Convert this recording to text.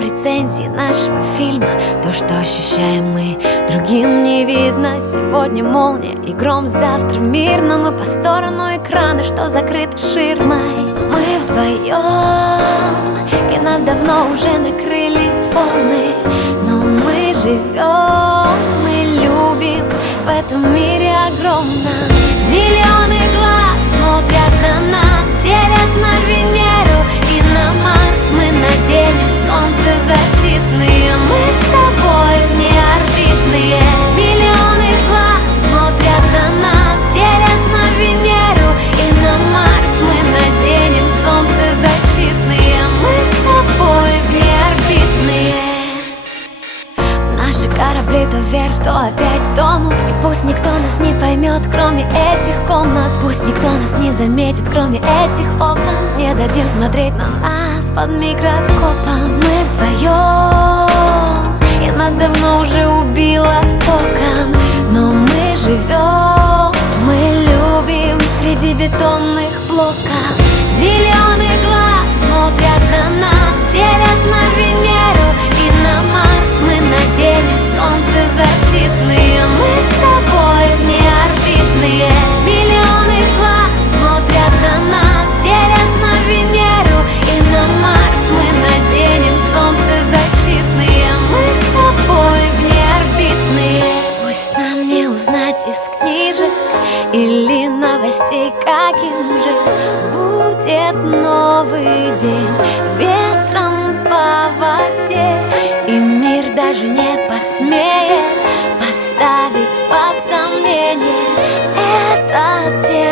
рецензии нашего фильма. То, что ощущаем мы, другим не видно. Сегодня молния и гром, завтра мирно Мы по сторону экрана, что закрыты ширмой. Мы вдвоем, и нас давно уже накрыли волны. Но мы живем, мы любим в этом мире огромном. Миллионы глаз смотрят на нас, делят на Венеру то вверх, то опять тонут И пусть никто нас не поймет, кроме этих комнат. Пусть никто нас не заметит, кроме этих окон. Не дадим смотреть на нас под микроскопом. Мы вдвоем, и нас давно уже убило током Но мы живем, мы любим среди бетонных блоков узнать из книжек или новостей, каким же будет новый день. Ветром по воде И мир даже не посмеет поставить под сомнение этот день